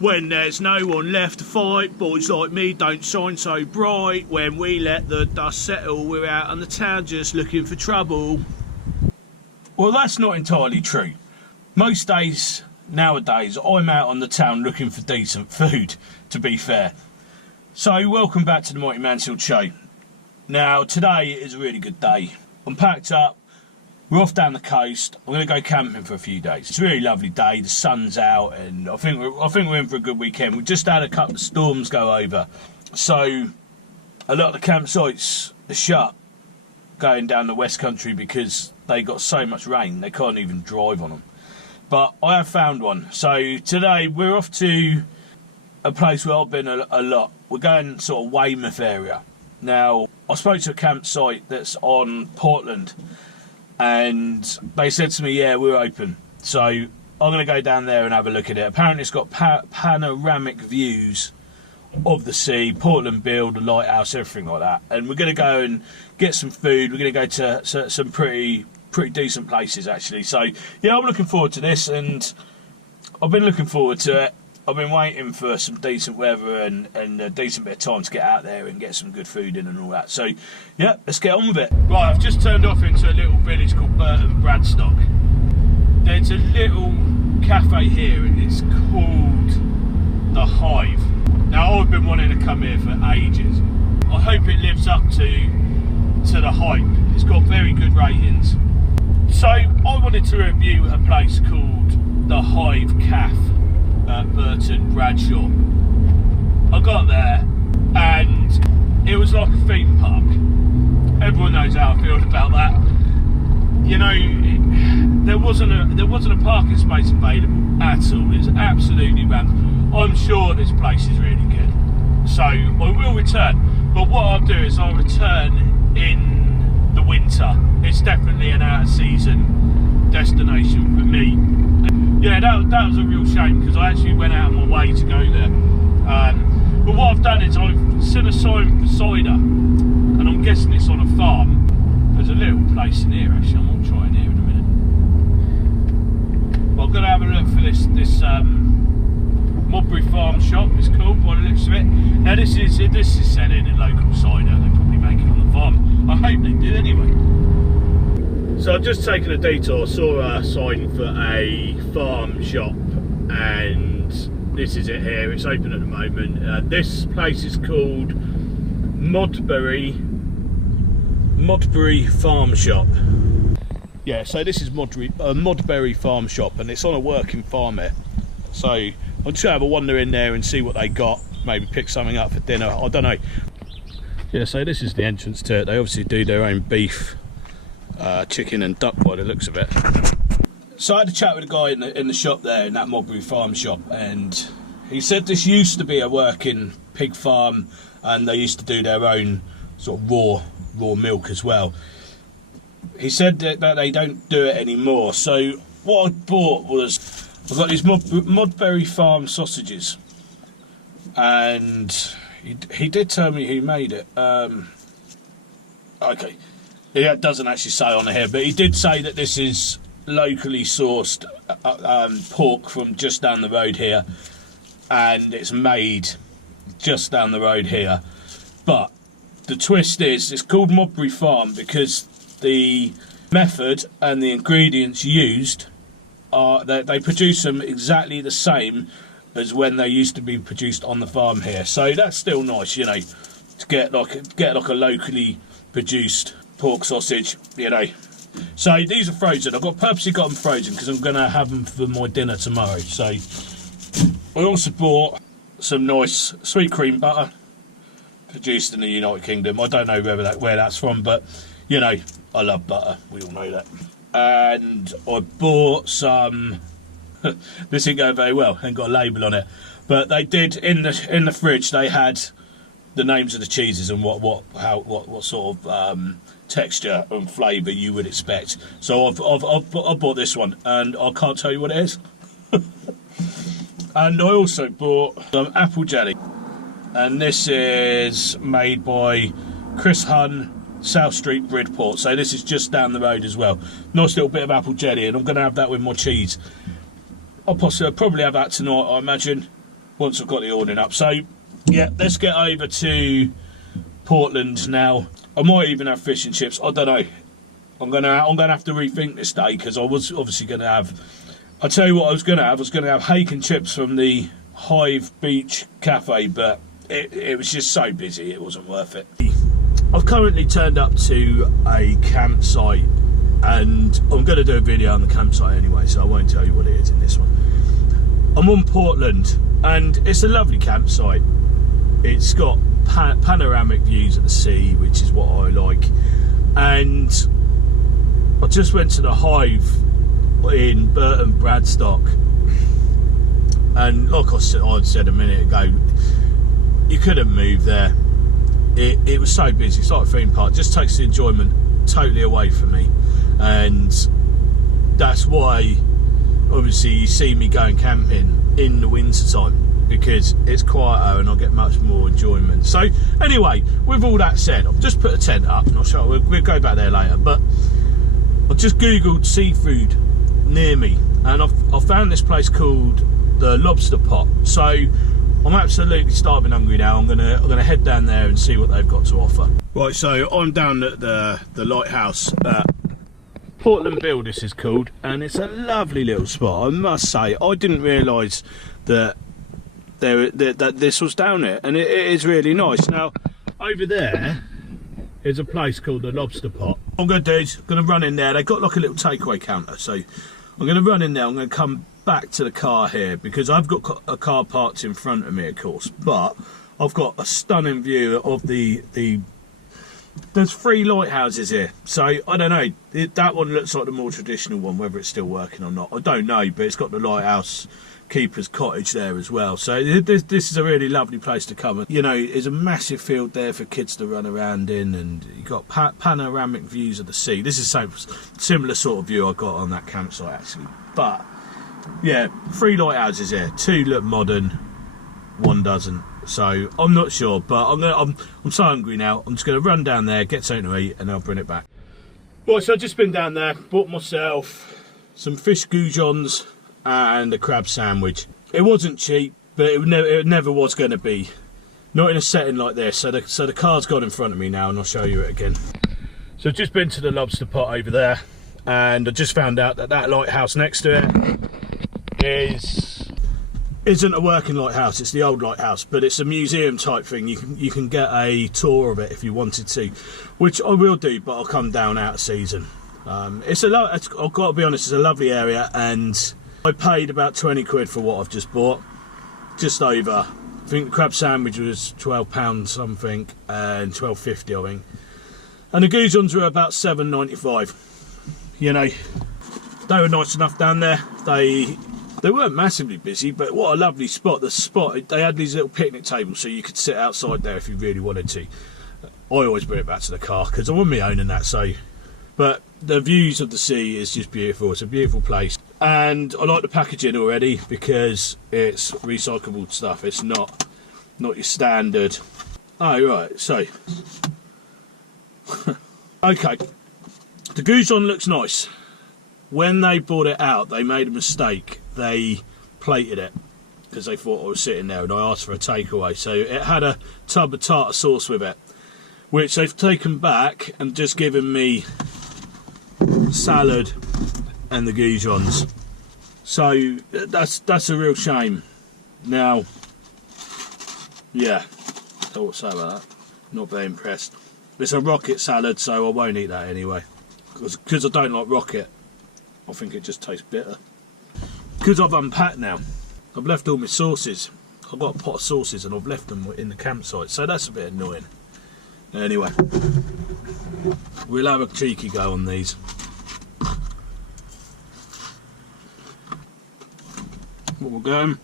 When there's no one left to fight, boys like me don't shine so bright. When we let the dust settle, we're out on the town just looking for trouble. Well, that's not entirely true. Most days nowadays I'm out on the town looking for decent food, to be fair. So welcome back to the Mighty Mansfield show. Now today is a really good day. I'm packed up, we're off down the coast. I'm going to go camping for a few days. It's a really lovely day, the sun's out, and I think we're in for a good weekend. We've just had a couple of storms go over, so a lot of the campsites are shut going down the West Country because they got so much rain they can't even drive on them. But I have found one. So today we're off to a place where I've been a lot. We're going sort of Weymouth area. Now, I spoke to a campsite that's on Portland, and they said to me, yeah, we're open. So I'm going to go down there and have a look at it. Apparently it's got panoramic views of the sea, Portland Bill, the lighthouse, everything like that. And we're going to go and get some food. We're going to go to some pretty decent places, actually. So yeah, I'm looking forward to this, and I've been looking forward to it. I've been waiting for some decent weather and a decent bit of time to get out there and get some good food in and all that. So yeah, let's get on with it. Right, I've just turned off into a little village called Burton Bradstock. There's a little cafe here and it's called The Hive. Now, I've been wanting to come here for ages. I hope it lives up to the hype. It's got very good ratings. So I wanted to review a place called The Hive Cafe at Burton Bradstock. I got there and it was like a theme park. Everyone knows how I feel about that. You know, there wasn't a parking space available at all. It's absolutely random. I'm sure this place is really good, so I will return. But what I'll do is I'll return in the winter. It's definitely an out of season destination for me. Yeah, that was a real shame because I actually went out of my way to go there. But what I've done is I've seen a sign for cider, and I'm guessing it's on a farm. There's a little place in here actually. I'm going to try in here in a minute. But I'm going to have a look for this Mobrey Farm shop. It's called by the looks of it. Now this is selling a local cider. They probably make it on the farm. I hope they do anyway. So I've just taken a detour, saw a sign for a farm shop, and this is it here. It's open at the moment. This place is called Mobrey Farm Shop. Yeah, so this is Mobrey Farm Shop, and it's on a working farm here. So I'm just gonna have a wander in there and see what they got. Maybe pick something up for dinner. I don't know. Yeah, so this is the entrance to it. They obviously do their own beef, chicken and duck by the looks of it. So I had a chat with a guy in the shop there, in that Mobrey Farm shop, and he said this used to be a working pig farm, and they used to do their own sort of raw milk as well. He said that they don't do it anymore. So what I bought was, I've got these Mobrey Farm sausages, and he did tell me who made it. Okay, it doesn't actually say on here, but he did say that this is locally sourced pork from just down the road here, and it's made just down the road here. But the twist is, it's called Mobrey Farm because the method and the ingredients used are they produce them exactly the same as when they used to be produced on the farm here. So that's still nice, you know, to get like a locally produced pork sausage, you know. So these are frozen. I've purposely got them frozen because I'm going to have them for my dinner tomorrow. So I also bought some nice sweet cream butter produced in the United Kingdom. I don't know where that's from, but you know, I love butter. We all know that. And I bought some. This didn't go very well. Ain't got a label on it, but they did in the fridge. They had the names of the cheeses and what sort of texture and flavour you would expect. So I bought this one, and I can't tell you what it is. And I also bought some apple jelly, and this is made by Chris Hunn, South Street, Bridport. So this is just down the road as well. Nice little bit of apple jelly, and I'm going to have that with my cheese. I'll probably have that tonight, I imagine. once I've got the awning up. So yeah, let's get over to Portland now. I might even have fish and chips. I don't know. I'm gonna have to rethink this day, because I was obviously gonna have. I'll tell you what I was gonna have. I was gonna have hake and chips from the Hive Beach Cafe, but it was just so busy, it wasn't worth it. I've currently turned up to a campsite, and I'm going to do a video on the campsite anyway, so I won't tell you what it is in this one. I'm on Portland, and it's a lovely campsite. It's got panoramic views of the sea, which is what I like. And I just went to the Hive in Burton Bradstock, and like I said a minute ago, you couldn't move there. It was so busy. It's like a theme park. It just takes the enjoyment totally away from me, and that's why obviously you see me going camping in the winter time, because it's quieter and I'll get much more enjoyment. So anyway, with all that said, I've just put a tent up, and I'll show you, we'll go back there later, but I've just googled seafood near me, and I've found this place called the Lobster Pot. So I'm absolutely starving hungry now. I'm gonna head down there and see what they've got to offer. Right, so I'm down at the lighthouse at Portland Bill, this is called, and it's a lovely little spot. I must say, I didn't realise that this was down there, and it is really nice. Now, over there is a place called the Lobster Pot. What I'm gonna do is I'm gonna run in there. They've got like a little takeaway counter, so I'm gonna run in there. I'm gonna come back to the car here, because I've got a car parked in front of me, of course, but I've got a stunning view of there's 3 lighthouses here. So I don't know, that one looks like the more traditional one, whether it's still working or not I don't know, but it's got the lighthouse keeper's cottage there as well. So this is a really lovely place to come. You know, there's a massive field there for kids to run around in, and you've got panoramic views of the sea. This is same similar sort of view I got on that campsite actually. But yeah, 3 lighthouses here. 2 look modern, 1 doesn't. So I'm not sure, but I'm so hungry now. I'm just going to run down there, get something to eat, and I'll bring it back. Right, so I've just been down there, bought myself some fish goujons and a crab sandwich. It wasn't cheap, but it never was going to be. Not in a setting like this. So the car's gone in front of me now, and I'll show you it again. So I've just been to the Lobster Pot over there, and I just found out that lighthouse next to it isn't a working lighthouse. It's the old lighthouse, but it's a museum type thing. You can get a tour of it if you wanted to, which I will do, but I'll come down out of season. I've got to be honest, it's a lovely area, and I paid about 20 quid for what I've just bought, just over. I think the crab sandwich was £12 something, and £12.50 I think, and the goujons were about £7.95. You know, they were nice enough down there. They weren't massively busy, but what a lovely spot. The spot, they had these little picnic tables, so you could sit outside there if you really wanted to. I always bring it back to the car, because I want me owning that, so. But the views of the sea is just beautiful. It's a beautiful place. And I like the packaging already, because it's recyclable stuff. It's not your standard. Oh, right, so. Okay. The goujon looks nice. When they brought it out, they made a mistake. They plated it because they thought I was sitting there, and I asked for a takeaway. So it had a tub of tartar sauce with it, which they've taken back and just given me salad and the goujons. So that's a real shame. Now, yeah, I don't say about that. Not very impressed. It's a rocket salad, so I won't eat that anyway, because I don't like rocket. I think it just tastes bitter. Because I've unpacked now, I've left all my sauces. I've got a pot of sauces and I've left them in the campsite, so that's a bit annoying. Anyway, we'll have a cheeky go on these. What we're going.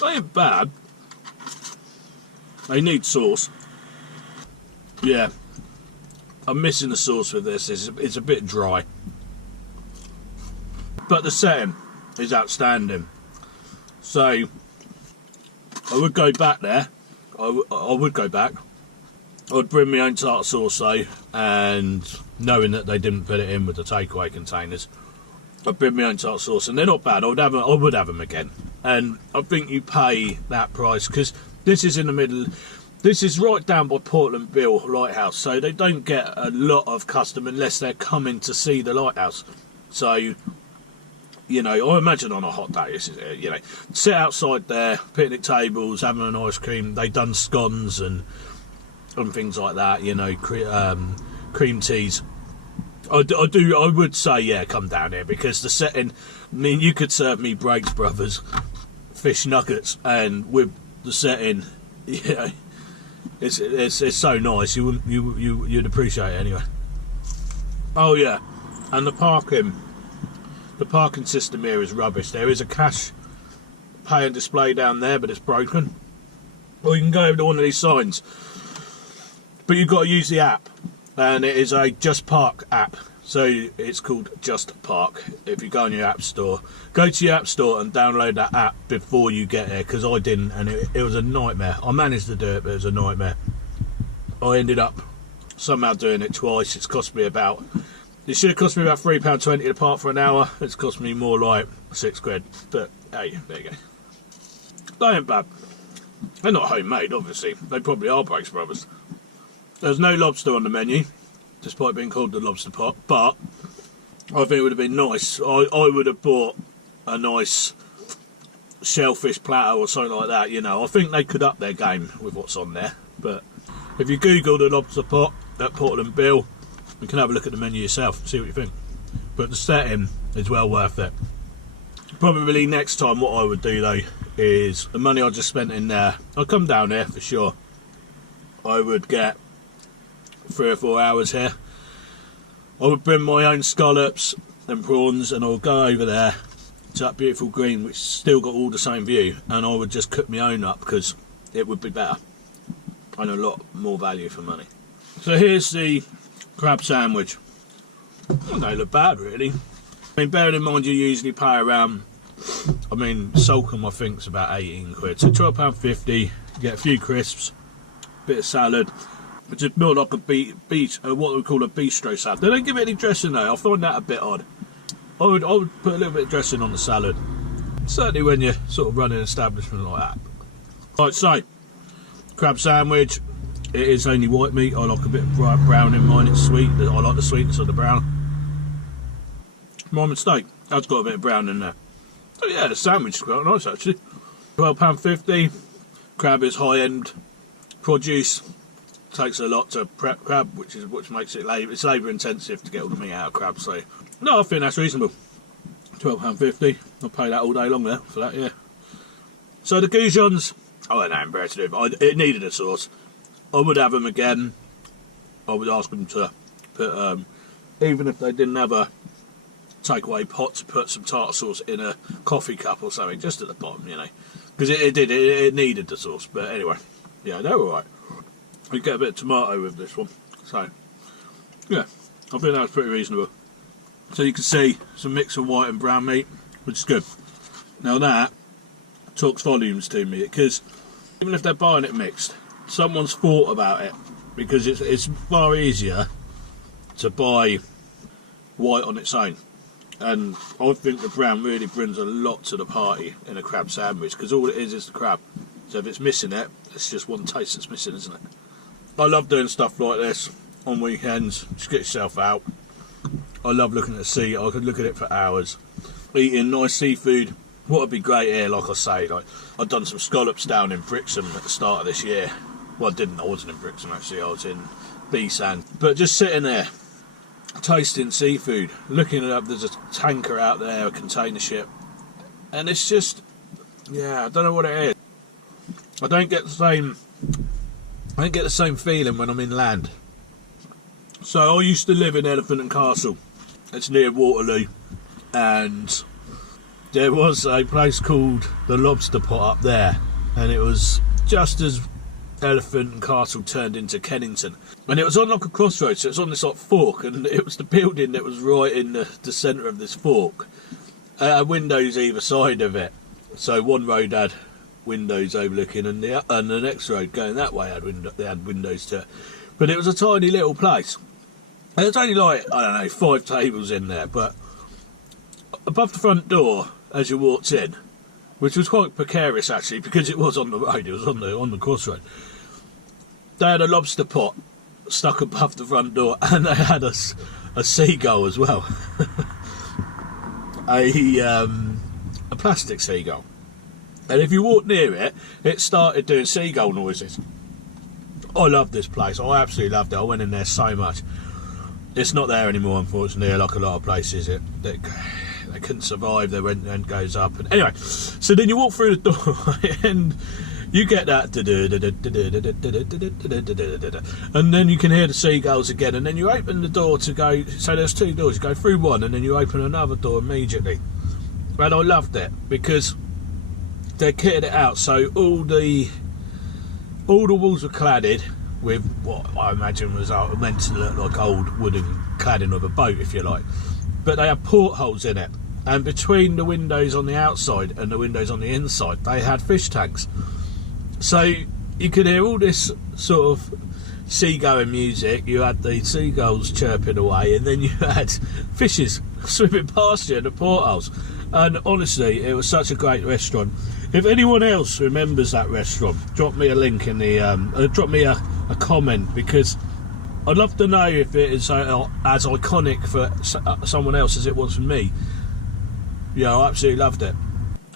They ain't bad. They need sauce. Yeah. I'm missing the sauce with this. It's a bit dry, but the setting is outstanding. So I would go back there. I would go back. I would bring my own tartar sauce though, and knowing that they didn't put it in with the takeaway containers, I've been my own tart sauce, and they're not bad. I would have them again. And I think you pay that price because this is in the middle. This is right down by Portland Bill Lighthouse, so they don't get a lot of custom unless they're coming to see the lighthouse. So, you know, I imagine on a hot day, this is it, you know, sit outside there, picnic tables, having an ice cream. They done scones and things like that. You know, cream teas. I would say, yeah, come down here because the setting. I mean, you could serve me Briggs Brothers fish nuggets, and with the setting, you know, it's so nice. You'd appreciate it anyway. Oh yeah, and the parking system here is rubbish. There is a cash pay and display down there, but it's broken. Or you can go over to one of these signs, but you've got to use the app. And it is a Just Park app, so it's called Just Park. If you go on your app store, go to your app store and download that app before you get there, because I didn't, and it was a nightmare. I managed to do it, but it was a nightmare. I ended up somehow doing it twice. It should have cost me about £3.20 to park for an hour. It's cost me more like £6, but hey, there you go. They ain't bad. They're not homemade, obviously. They probably are Briggs Brothers. There's no lobster on the menu, despite being called the Lobster Pot, but I think it would have been nice. I would have bought a nice shellfish platter or something like that, you know. I think they could up their game with what's on there, but if you Google the Lobster Pot at Portland Bill, you can have a look at the menu yourself and see what you think. But the setting is well worth it. Probably next time what I would do though is the money I just spent in there, I'll come down here for sure. I would get 3 or 4 hours here. I would bring my own scallops and prawns, and I'll go over there to that beautiful green which still got all the same view, and I would just cook my own up because it would be better and a lot more value for money. So here's the crab sandwich. Well, they look bad really. I mean, bearing in mind you usually pay around, I mean, Salcombe I think is about 18 quid, so £12.50, you get a few crisps, bit of salad, which is more like what we call a bistro salad. They don't give it any dressing though. I find that a bit odd. I would put a little bit of dressing on the salad. Certainly when you're sort of running an establishment like that. Right, so crab sandwich. It is only white meat. I like a bit of brown in mine. It's sweet. I like the sweetness of the brown. My mistake. That's got a bit of brown in there. So yeah, the sandwich is quite nice actually. £12.50. Crab is high end produce. Takes a lot to prep crab, which makes it it's labour intensive to get all the meat out of crab. So no, I think that's reasonable. £12.50. I'll pay that all day long there for that. Yeah. So the goujons, I don't know, embarrassed to do. It needed a sauce. I would have them again. I would ask them to put, even if they didn't have a takeaway pot, to put some tartar sauce in a coffee cup or something, just at the bottom, you know, because it needed the sauce. But anyway, yeah, they're all right. We get a bit of tomato with this one, so yeah, I think that was pretty reasonable. So you can see some mix of white and brown meat, which is good. Now that talks volumes to me, because even if they're buying it mixed, someone's thought about it, because it's far easier to buy white on its own, and I think the brown really brings a lot to the party in a crab sandwich, because all it is the crab. So if it's missing it, it's just one taste that's missing, isn't it? I love doing stuff like this on weekends. Just get yourself out. I love looking at the sea. I could look at it for hours. Eating nice seafood. What would be great here, like I say, like I'd done some scallops down in Brixham at the start of this year. Well, I wasn't in Brixham actually, I was in B-Sand. But just sitting there, tasting seafood, looking up, there's a tanker out there, a container ship, and it's just, yeah, I don't know what it is. I don't get the same feeling when I'm inland. So I used to live in Elephant and Castle. It's near Waterloo, and there was a place called the Lobster Pot up there, and it was just as Elephant and Castle turned into Kennington, and it was on like a crossroads, so it's on this like fork, and it was the building that was right in the centre of this fork. Windows either side of it, so one road had windows overlooking, and the next road going that way had windows to it. But it was a tiny little place. There's only like, I don't know, 5 tables in there, but above the front door as you walked in, which was quite precarious actually because it was on the road, it was on the crossroad. They had a lobster pot stuck above the front door, and they had a seagull as well. a plastic seagull. And if you walked near it, it started doing seagull noises. I love this place. I absolutely loved it. I went in there so much. It's not there anymore, unfortunately. Like a lot of places, they couldn't survive. Their rent goes up. And anyway, so then you walk through the door and you get that, and then you can hear the seagulls again. And then you open the door to go. So there's two doors. You go through one, and then you open another door immediately. And I loved it because they kitted it out so all the walls were cladded with what I imagine was meant to look like old wooden cladding of a boat, if you like. But they had portholes in it, and between the windows on the outside and the windows on the inside, they had fish tanks. So you could hear all this sort of seagoing music. You had the seagulls chirping away, and then you had fishes swimming past you in the portholes. And honestly, it was such a great restaurant. If anyone else remembers that restaurant, drop me a link in the drop me a comment, because I'd love to know if it is as iconic for someone else as it was for me. Yeah, I absolutely loved it.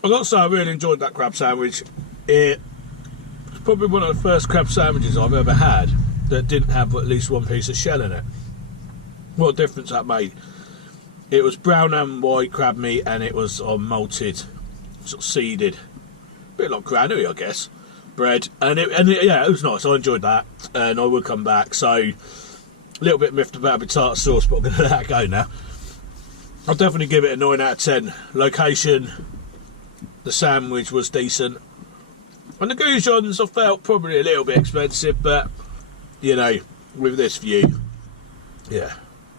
I've got to say, I really enjoyed that crab sandwich. It was probably one of the first crab sandwiches I've ever had that didn't have at least one piece of shell in it. What a difference that made. It was brown and white crab meat, and it was on malted, sort of seeded, a bit like granary, I guess, bread. And yeah, it was nice. I enjoyed that, and I would come back. So a little bit miffed about the tartar sauce, but I'm going to let that go now. I'll definitely give it a 9 out of 10. Location, the sandwich was decent, and the goujons I felt probably a little bit expensive, but you know, with this view, yeah.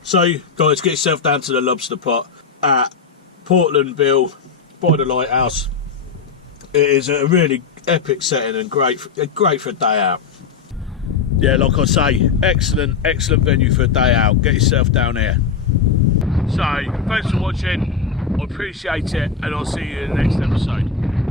So, guys, get yourself down to the Lobster Pot at Portlandville by the lighthouse. It is a really epic setting and great for a day out. Yeah, like I say, excellent venue for a day out. Get yourself down here. So, thanks for watching. I appreciate it, and I'll see you in the next episode.